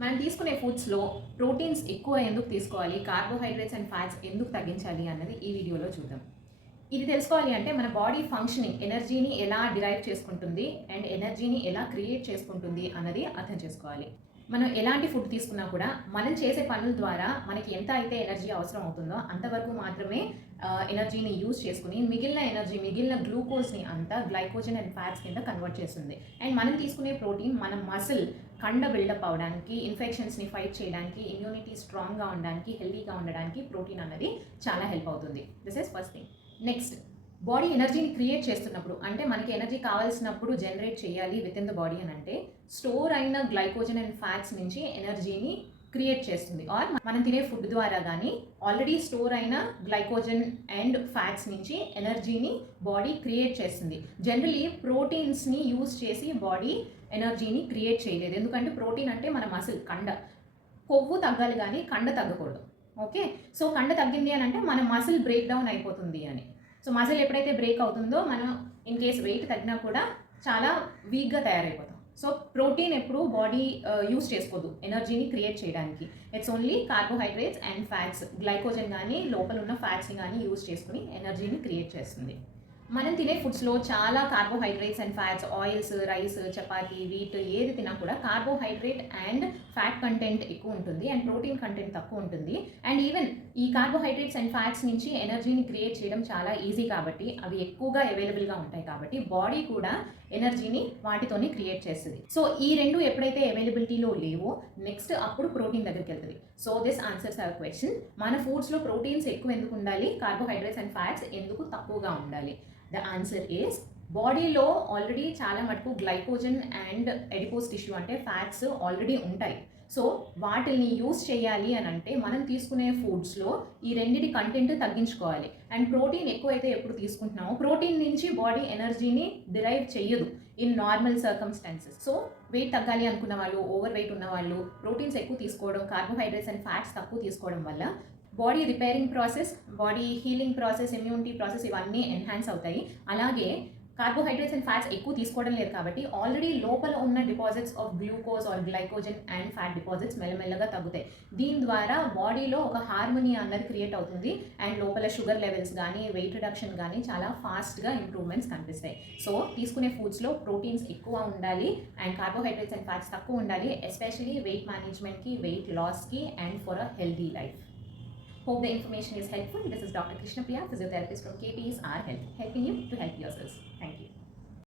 మనం తీసుకునే ఫుడ్స్లో ప్రోటీన్స్ ఎక్కువ ఎందుకు తీసుకోవాలి? కార్బోహైడ్రేట్స్ అండ్ ఫ్యాట్స్ ఎందుకు తగ్గించాలి అన్నది ఈ వీడియోలో చూద్దాం. ఇది తెలుసుకోవాలి అంటే మన బాడీ ఫంక్షనింగ్ ఎనర్జీని ఎలా డిరైవ్ చేసుకుంటుంది? అండ్ ఎనర్జీని ఎలా క్రియేట్ చేసుకుంటుంది? అన్నది అర్థం చేసుకోవాలి. మనం ఎలాంటి ఫుడ్ తీసుకున్నా కూడా మనం చేసే పనుల ద్వారా మనకి ఎంత అయితే ఎనర్జీ అవసరం అవుతుందో అంతవరకు మాత్రమే ఎనర్జీని యూజ్ చేసుకుని మిగిలిన ఎనర్జీ మిగిలిన గ్లూకోజ్ని అంతా గ్లైకోజన్ అండ్ ఫ్యాట్స్ కింద కన్వర్ట్ చేస్తుంది. అండ్ మనం తీసుకునే ప్రోటీన్ మన మసిల్ కండ బిల్డప్ అవడానికి ఇన్ఫెక్షన్స్ని ఫైట్ చేయడానికి ఇమ్యూనిటీ స్ట్రాంగ్గా ఉండడానికి హెల్తీగా ఉండడానికి ప్రోటీన్ అన్నది చాలా హెల్ప్ అవుతుంది. This is first thing next body ఎనర్జీని క్రియేట్ చేస్తున్నప్పుడు అంటే మనకి ఎనర్జీ కావాల్సినప్పుడు జనరేట్ చేయాలి విత్ ఇన్ ద బాడీ అని అంటే స్టోర్ అయిన గ్లైకోజన్ అండ్ ఫ్యాట్స్ నుంచి ఎనర్జీని క్రియేట్ చేస్తుంది. ఆర్ మనం తినే ఫుడ్ ద్వారా కానీ ఆల్రెడీ స్టోర్ అయిన గ్లైకోజన్ అండ్ ఫ్యాట్స్ నుంచి ఎనర్జీని బాడీ క్రియేట్ చేస్తుంది. జనరలీ ప్రోటీన్స్ని యూజ్ చేసి బాడీ ఎనర్జీని క్రియేట్ చేయలేదు. ఎందుకంటే ప్రోటీన్ అంటే మన మసిల్ కండ. కొవ్వు తగ్గాలి కానీ కండ తగ్గకూడదు. ఓకే సో కండ తగ్గింది అని అంటే మన మసిల్ బ్రేక్ డౌన్ అయిపోతుంది అని. సో మసిల్ ఎప్పుడైతే బ్రేక్ అవుతుందో మనం ఇన్ కేస్ వెయిట్ తగ్గినా కూడా చాలా వీక్గా తయారైపోతాం. సో ప్రోటీన్ ఎప్పుడు బాడీ యూస్ చేసుకోదు ఎనర్జీని క్రియేట్ చేయడానికి. It's only carbohydrates and fats glycogen కానీ లోపల ఉన్న ఫ్యాట్స్ని కానీ యూస్ చేసుకుని ఎనర్జీని క్రియేట్ చేస్తుంది. మనం తినే ఫుడ్స్లో చాలా carbohydrates and fats oils rice chapati wheat ఏది తినా కూడా కార్బోహైడ్రేట్ అండ్ ఫ్యాట్ కంటెంట్ ఎక్కువ ఉంటుంది అండ్ ప్రోటీన్ కంటెంట్ తక్కువ ఉంటుంది. అండ్ ఈవెన్ ఈ కార్బోహైడ్రేట్స్ అండ్ ఫ్యాట్స్ నుంచి ఎనర్జీని క్రియేట్ చేయడం చాలా ఈజీ కాబట్టి అవి ఎక్కువగా అవైలబుల్గా ఉంటాయి కాబట్టి బాడీ కూడా ఎనర్జీని వాటితోనే క్రియేట్ చేస్తుంది. సో ఈ రెండు ఎప్పుడైతే అవైలబిలిటీలో లేవో నెక్స్ట్ అప్పుడు ప్రోటీన్ దగ్గరికి వెళ్తుంది. So this answers our question మన ఫుడ్స్లో ప్రోటీన్స్ ఎక్కువ ఎందుకు ఉండాలి? కార్బోహైడ్రేట్స్ అండ్ ఫ్యాట్స్ ఎందుకు తక్కువగా ఉండాలి? ద ఆన్సర్ ఈస్ బాడీలో ఆల్రెడీ చాలా మటుకు గ్లైకోజన్ అండ్ ఎడిపోస్ టిష్యూ అంటే ఫ్యాట్స్ ఆల్రెడీ ఉంటాయి. సో వాటిని యూస్ చేయాలి అని అంటే మనం తీసుకునే ఫుడ్స్లో ఈ రెండిటి కంటెంట్ తగ్గించుకోవాలి. అండ్ ప్రోటీన్ ఎక్కువైతే ఎప్పుడు తీసుకుంటున్నామో ప్రోటీన్ నుంచి బాడీ ఎనర్జీని డిరైవ్ చేయదు in normal circumstances so weight తగ్గాలి అనుకున్న వాళ్ళు ఓవర్ వెయిట్ ఉన్న వాళ్ళు ప్రోటీన్స్ ఎక్కువ తీసుకోవడం కార్బోహైడ్రేట్స్ అండ్ ఫ్యాట్స్ తక్కువ తీసుకోవడం వల్ల body repairing process body healing process immunity process ఇవన్నీ ఎన్హాన్స్ అవుతాయి. అలాగే కార్బోహైడ్రేట్స్ అండ్ ఫ్యాట్స్ ఎక్కువ తీసుకోవడం లేదు కాబట్టి ఆల్రెడీ లోపల ఉన్న deposits of glucose or glycogen and fat deposits మెల్లమెల్లగా తగ్గుతాయి. దీని ద్వారా బాడీలో ఒక హార్మోనీ అన్నది క్రియేట్ అవుతుంది అండ్ లోపల షుగర్ లెవెల్స్ కానీ వెయిట్ రిడక్షన్ కానీ చాలా ఫాస్ట్గా ఇంప్రూవ్మెంట్స్ కనిపిస్తాయి. సో తీసుకునే ఫుడ్స్లో ప్రోటీన్స్ ఎక్కువ ఉండాలి అండ్ కార్బోహైడ్రేట్స్ అండ్ ఫ్యాట్స్ తక్కువ ఉండాలి ఎస్పెషలీ వెయిట్ మేనేజ్మెంట్కి వెయిట్ లాస్కి and for a healthy life Hope the information is helpful. This is Dr. Krishna Priya, physiotherapist from KPSR Health, helping you to help yourselves. Thank you.